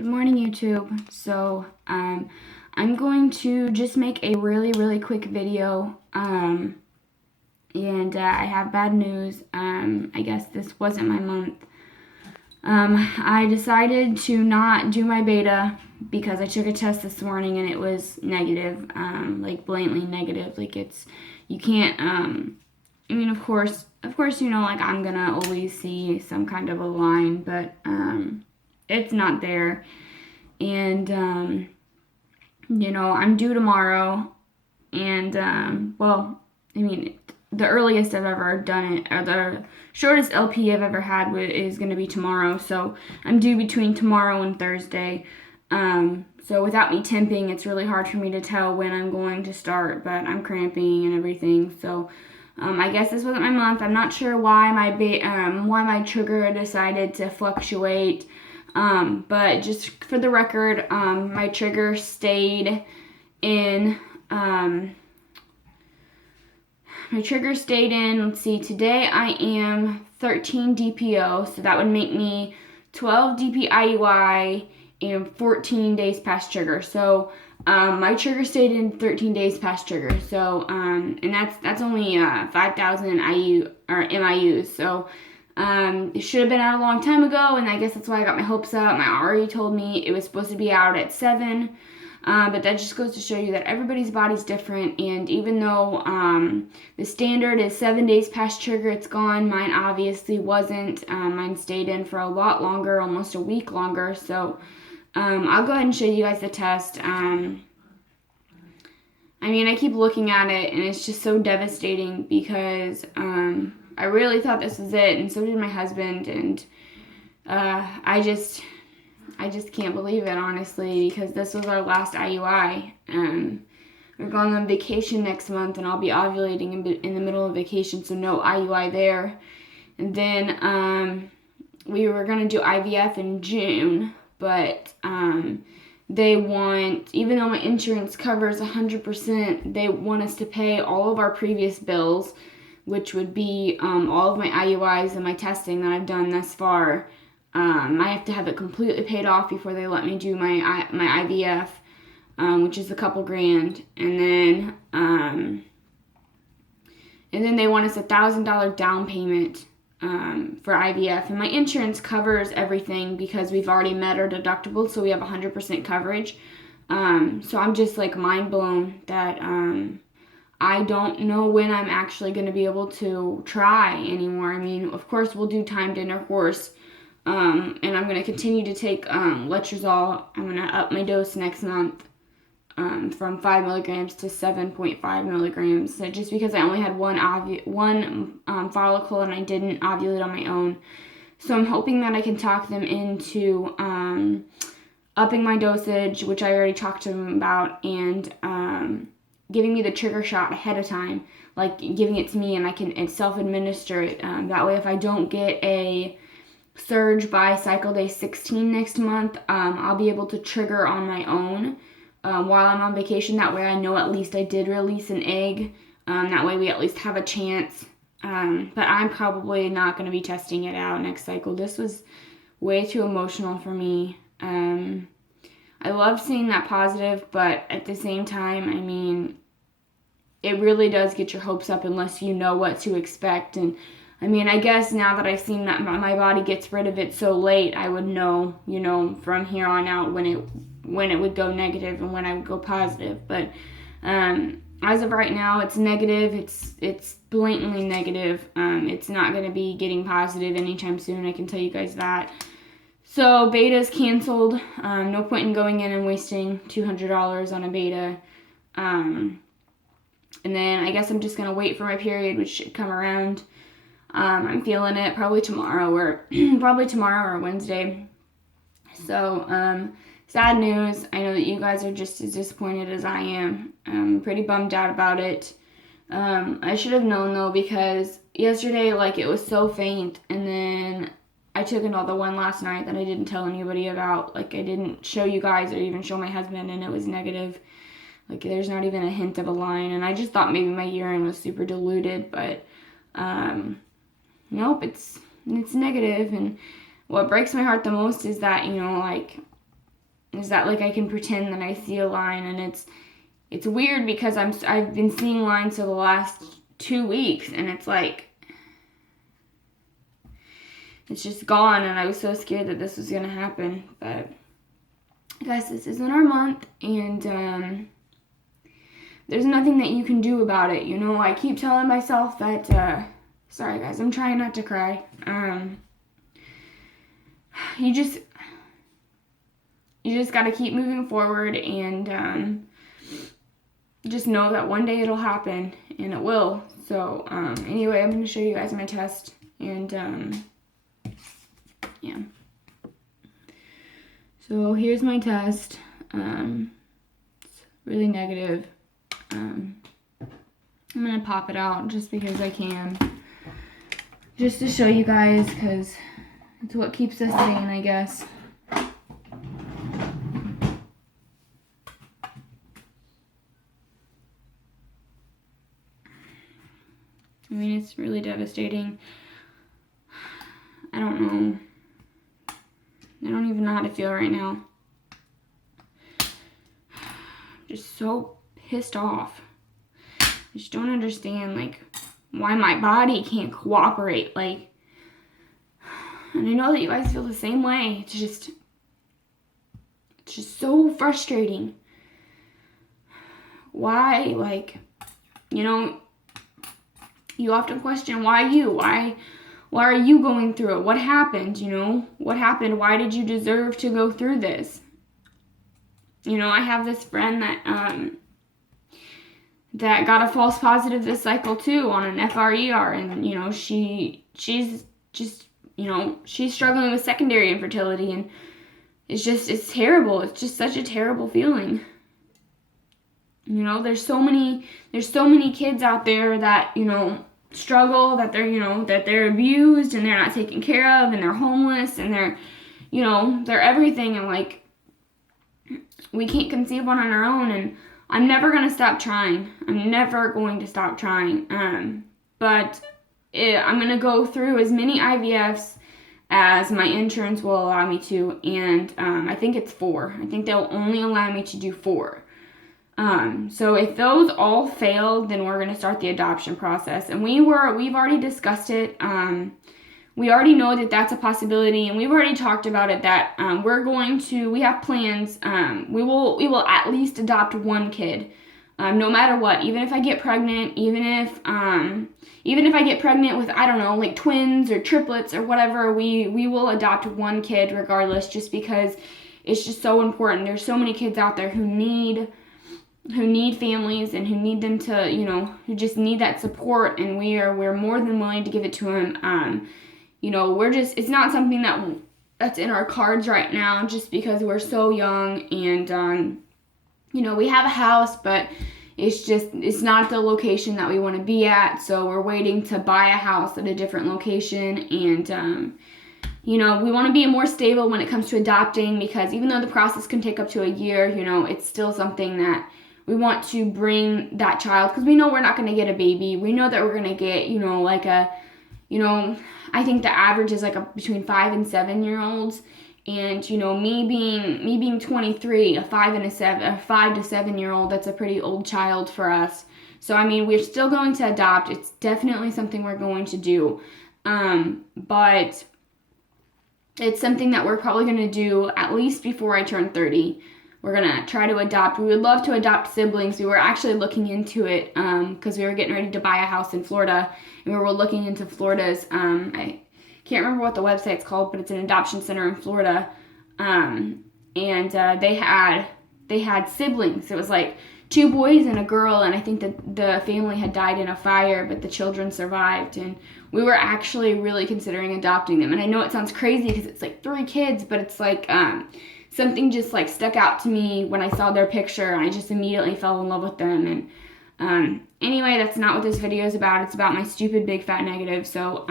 Good morning, YouTube. So, I'm going to just make a really quick video. And I have bad news. I guess this wasn't my month. I decided to not do my beta because I took a test this morning and it was negative, like blatantly negative. Like you can't, I mean, of course, like I'm gonna always see some kind of a line, but, it's not there. And, I'm due tomorrow. And, well, I mean, the earliest I've ever done it, or the shortest LP I've ever had is going to be tomorrow. So I'm due between tomorrow and Thursday. So without me temping, it's really hard for me to tell when I'm going to start, but I'm cramping and everything. So I guess this wasn't my month. I'm not sure why my trigger decided to fluctuate. But just for the record, my trigger stayed in, let's see, today I am 13 DPO, so that would make me 12 DPIUI and 14 days past trigger. So, my trigger stayed in 13 days past trigger. So, and that's only, 5,000 IU, or MIUs. So, it should have been out a long time ago, and I guess that's why I got my hopes up. My RE told me it was supposed to be out at 7, but that just goes to show you that everybody's body's different, and even though the standard is 7 days past trigger, it's gone. Mine obviously wasn't. Mine stayed in for a lot longer, almost a week longer, so I'll go ahead and show you guys the test. I mean, I keep looking at it, and it's just so devastating because I really thought this was it, and so did my husband, and I just can't believe it, honestly, because this was our last IUI. We're going on vacation next month, and I'll be ovulating in the middle of vacation, so no IUI there. And then we were going to do IVF in June, but they want, even though my insurance covers 100%, they want us to pay all of our previous bills, which would be all of my IUIs and my testing that I've done thus far. I have to have it completely paid off before they let me do my IVF, which is a couple grand, and then they want us $1,000 down payment for IVF, and my insurance covers everything because we've already met our deductible, so we have 100% coverage. So I'm just like mind blown that I don't know when I'm actually going to be able to try anymore. I mean, of course, we'll do timed intercourse, and I'm going to continue to take letrozole. I'm going to up my dose next month from 5 milligrams to 7.5 milligrams. So just because I only had one follicle and I didn't ovulate on my own. So I'm hoping that I can talk them into upping my dosage, which I already talked to them about, and giving me the trigger shot ahead of time, like giving it to me, and I can self-administer it. That way, if I don't get a surge by cycle day 16 next month, I'll be able to trigger on my own while I'm on vacation. That way I know at least I did release an egg. That way we at least have a chance. But I'm probably not going to be testing it out next cycle. This was way too emotional for me. I love seeing that positive, but at the same time, I mean, it really does get your hopes up unless you know what to expect. And I mean, I guess now that I've seen that my body gets rid of it so late, I would know, from here on out when it would go negative and when I would go positive. But as of right now, it's negative. It's blatantly negative. It's not going to be getting positive anytime soon. I can tell you guys that. So beta's canceled. No point in going in and wasting $200 on a beta. And then I guess I'm just going to wait for my period, which should come around. I'm feeling it probably tomorrow or Wednesday. So, sad news. I know that you guys are just as disappointed as I am. I'm pretty bummed out about it. I should have known though, because yesterday, it was so faint, and then I took another one last night that I didn't tell anybody about. I didn't show you guys or even show my husband, and it was negative. There's not even a hint of a line, and I just thought maybe my urine was super diluted, but nope, it's negative. And what breaks my heart the most is that, is that like I can pretend that I see a line, and it's weird because I've been seeing lines for the last 2 weeks, and it's like it's just gone, and I was so scared that this was gonna happen. But guys, this isn't our month, and there's nothing that you can do about it. You know, I keep telling myself that sorry guys, I'm trying not to cry. You just got to keep moving forward, and just know that one day it'll happen, and it will. So anyway, I'm going to show you guys my test, and yeah. So here's my test. It's really negative. I'm going to pop it out just because I can. Just to show you guys, because it's what keeps us sane, I guess. I mean, it's really devastating. I don't know. I don't even know how to feel right now. I'm just so pissed off. I just don't understand, like, why my body can't cooperate. Like, and I know that you guys feel the same way. It's just so frustrating. Why, like, you know, you often question, why you? Why are you going through it? What happened, you know? What happened? Why did you deserve to go through this? You know, I have this friend that got a false positive this cycle too on an FRER, and you know, she's just, you know, she's struggling with secondary infertility, and it's terrible. It's just such a terrible feeling. You know, there's so many kids out there that, you know, struggle, that they're, you know, that they're abused and they're not taken care of, and they're homeless, and they're, you know, they're everything, and like, we can't conceive one on our own, and I'm never going to stop trying. I'm never going to stop trying. But I'm going to go through as many IVFs as my insurance will allow me to, and I think it's 4. I think they'll only allow me to do 4. So if those all fail, then we're going to start the adoption process. And we've already discussed it. We already know that that's a possibility, and we've already talked about it, that we have plans. We will at least adopt 1 kid, no matter what. Even if I get pregnant, even if I get pregnant with, I don't know, like twins or triplets or whatever, we will adopt 1 kid regardless, just because it's just so important. There's so many kids out there who need families, and who need them to, you know, who just need that support, and we're more than willing to give it to them. You know, it's not something that's in our cards right now, just because we're so young, and you know, we have a house, but it's not the location that we want to be at, so we're waiting to buy a house at a different location, and you know, we want to be more stable when it comes to adopting, because even though the process can take up to a year, you know, it's still something that we want to bring that child, because we know we're not going to get a baby. We know that we're going to get, you know, like I think the average is like between 5 and 7 year olds. And, you know, me being 23, a 5 to 7 year old, that's a pretty old child for us. So, I mean, we're still going to adopt. It's definitely something we're going to do. But it's something that we're probably going to do at least before I turn 30. We're going to try to adopt. We would love to adopt siblings. We were actually looking into it because we were getting ready to buy a house in Florida. And we were looking into Florida's, I can't remember what the website's called, but it's an adoption center in Florida. And they had siblings. It was like 2 boys and a girl. And I think that the family had died in a fire, but the children survived. And we were actually really considering adopting them. And I know it sounds crazy because it's like 3 kids, but it's like something just like stuck out to me when I saw their picture, and I just immediately fell in love with them. And anyway, that's not what this video is about. It's about my stupid big fat negative. So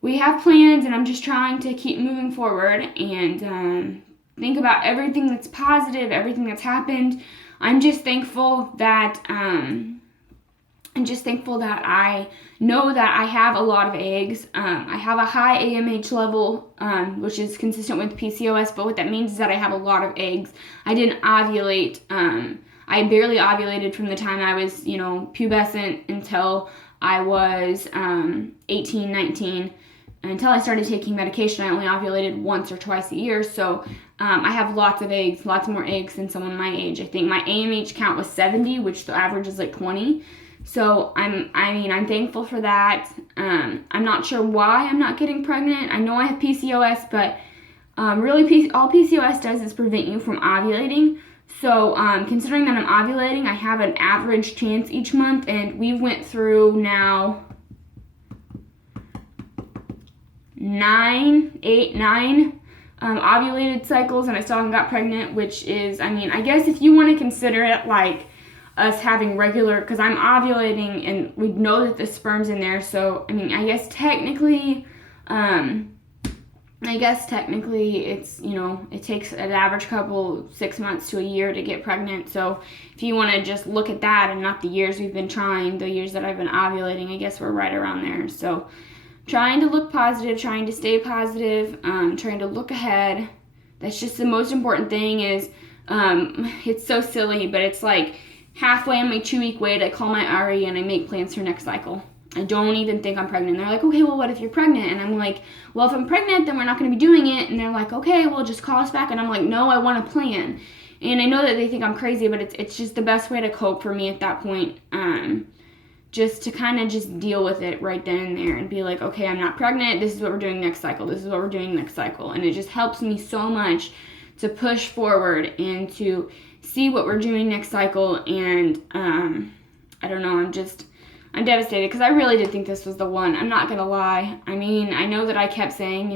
we have plans, and I'm just trying to keep moving forward and think about everything that's positive, everything that's happened. I'm just thankful that I'm just thankful that I know that I have a lot of eggs. I have a high AMH level, which is consistent with PCOS, but what that means is that I have a lot of eggs. I didn't ovulate. I barely ovulated from the time I was, pubescent until I was 18, 19. Until I started taking medication, I only ovulated once or twice a year. So I have lots of eggs, lots more eggs than someone my age. I think my AMH count was 70, which the average is like 20. So I'm thankful for that. I'm not sure why I'm not getting pregnant. I know I have PCOS, but really all PCOS does is prevent you from ovulating. So considering that I'm ovulating, I have an average chance each month, and we went through now 9 ovulated cycles, and I still haven't got pregnant, which is, I guess if you want to consider it like us having regular, because I'm ovulating and we know that the sperm's in there, so I guess technically it's, it takes an average couple 6 months to a year to get pregnant. So if you want to just look at that and not the years we've been trying, the years that I've been ovulating, I guess we're right around there. So trying to look positive, trying to stay positive, trying to look ahead. That's just the most important thing. Is it's so silly, but it's like halfway on my 2-week wait, I call my RE and I make plans for next cycle. I don't even think I'm pregnant. They're like, okay, well, what if you're pregnant? And I'm like, well, if I'm pregnant, then we're not going to be doing it. And they're like, okay, well, just call us back. And I'm like, no, I want a plan. And I know that they think I'm crazy, but it's just the best way to cope for me at that point. Just to kind of just deal with it right then and there and be like, okay, I'm not pregnant. This is what we're doing next cycle. This is what we're doing next cycle. And it just helps me so much to push forward and to see what we're doing next cycle. And I don't know, I'm devastated because I really did think this was the one. I'm not gonna lie. I know that I kept saying,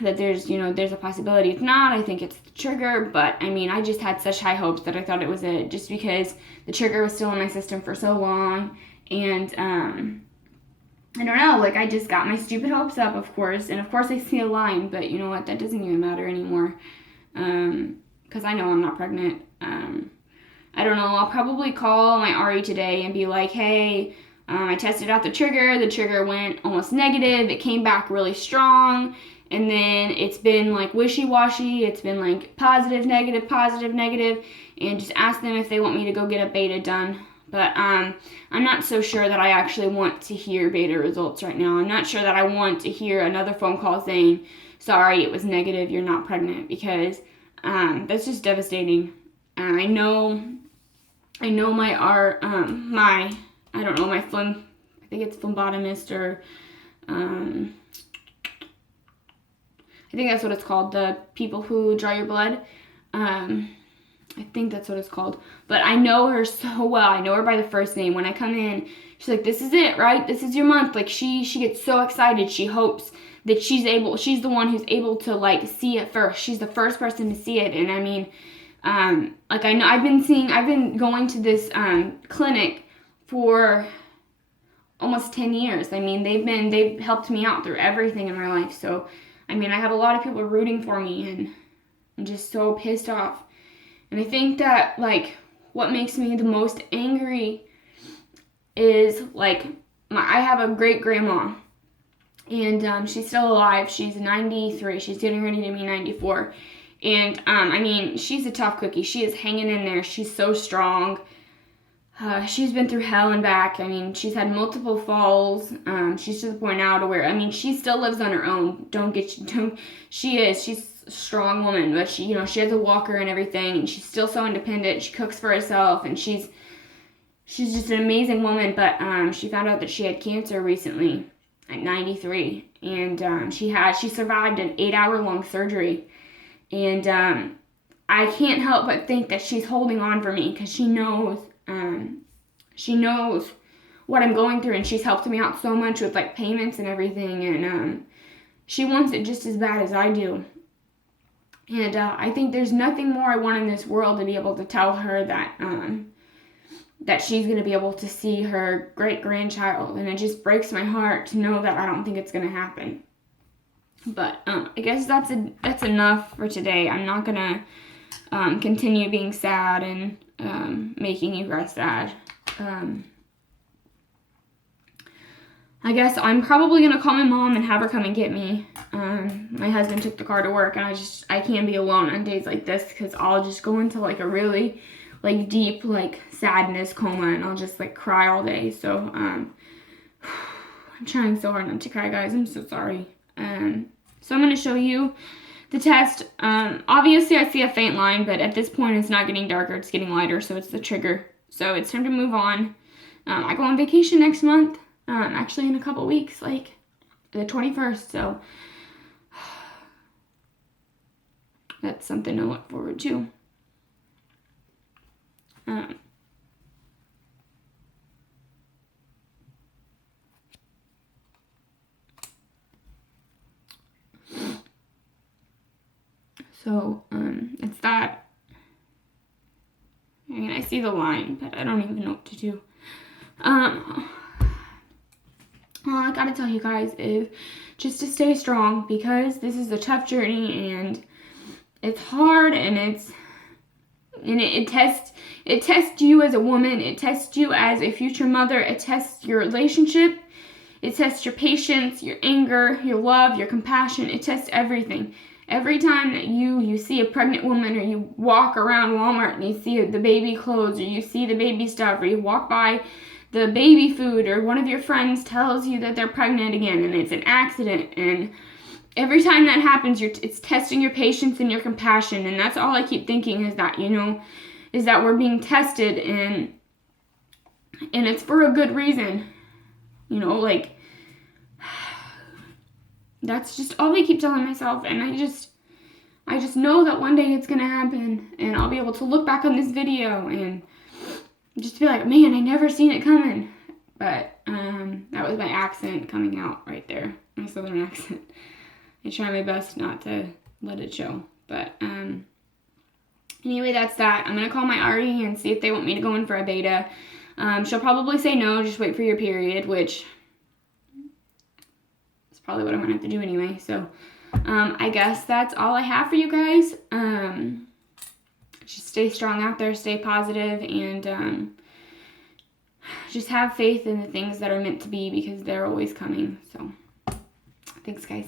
that there's a possibility it's not. I think it's the trigger, but I just had such high hopes that I thought it was it, just because the trigger was still in my system for so long. And I don't know, I just got my stupid hopes up, of course, and of course I see a line, but you know what, that doesn't even matter anymore, because I know I'm not pregnant. I don't know, I'll probably call my RE today and be like, hey, I tested out the trigger went almost negative, it came back really strong, and then it's been wishy-washy, it's been positive, negative, and just ask them if they want me to go get a beta done. But I'm not so sure that I actually want to hear beta results right now. I'm not sure that I want to hear another phone call saying, sorry, it was negative, you're not pregnant, because that's just devastating. I know my I think it's phlebotomist, or I think that's what it's called, the people who draw your blood. I think that's what it's called. But I know her so well. I know her by the first name. When I come in, she's like, this is it, right? This is your month. She gets so excited. She hopes that she's the one who's able to see it first. She's the first person to see it. And I know I've been going to this clinic for almost 10 years. They've helped me out through everything in my life. So, I have a lot of people rooting for me, and I'm just so pissed off. And I think that, what makes me the most angry is, I have a great-grandma, and she's still alive. She's 93. She's getting ready to be 94. And, she's a tough cookie. She is hanging in there. She's so strong. She's been through hell and back. She's had multiple falls. She's to the point now to where, she still lives on her own. She's a strong woman, but she has a walker and everything, and she's still so independent. She cooks for herself, and she's just an amazing woman. But she found out that she had cancer recently at 93, and she survived an 8-hour-long surgery. And I can't help but think that she's holding on for me, because she knows what I'm going through, and she's helped me out so much with payments and everything, and she wants it just as bad as I do. And I think there's nothing more I want in this world to be able to tell her that she's going to be able to see her great-grandchild, and it just breaks my heart to know that I don't think it's going to happen. But I guess that's enough for today. I'm not going to continue being sad and making you guys sad. I guess I'm probably going to call my mom and have her come and get me. My husband took the car to work, and I can't be alone on days like this because I'll just go into like a really like deep like sadness coma, and I'll just like cry all day. So I'm trying so hard not to cry, guys. I'm so sorry. So I'm going to show you the test. Obviously I see a faint line, but at this point it's not getting darker, it's getting lighter, so it's the trigger. So it's time to move on. I go on vacation next month, actually in a couple weeks, like the 21st, so that's something to look forward to. It's that. I mean, I see the line, but I don't even know what to do. All I gotta tell you guys is just to stay strong, because this is a tough journey and it's hard, and it tests you as a woman, it tests you as a future mother, it tests your relationship, it tests your patience, your anger, your love, your compassion, it tests everything. Every time that you see a pregnant woman, or you walk around Walmart and you see the baby clothes, or you see the baby stuff, or you walk by the baby food, or one of your friends tells you that they're pregnant again and it's an accident, and every time that happens, it's testing your patience and your compassion, and that's all I keep thinking is that, is that we're being tested, and it's for a good reason, like, that's just all I keep telling myself, and I just know that one day it's gonna happen, and I'll be able to look back on this video and just be like, man, I never seen it coming. But that was my accent coming out right there, my southern accent. I try my best not to let it show. But anyway, that's that. I'm gonna call my RE and see if they want me to go in for a beta. She'll probably say no, just wait for your period, which is probably what I'm gonna have to do anyway. So I guess that's all I have for you guys. Just stay strong out there, stay positive, and just have faith in the things that are meant to be, because they're always coming. So thanks, guys.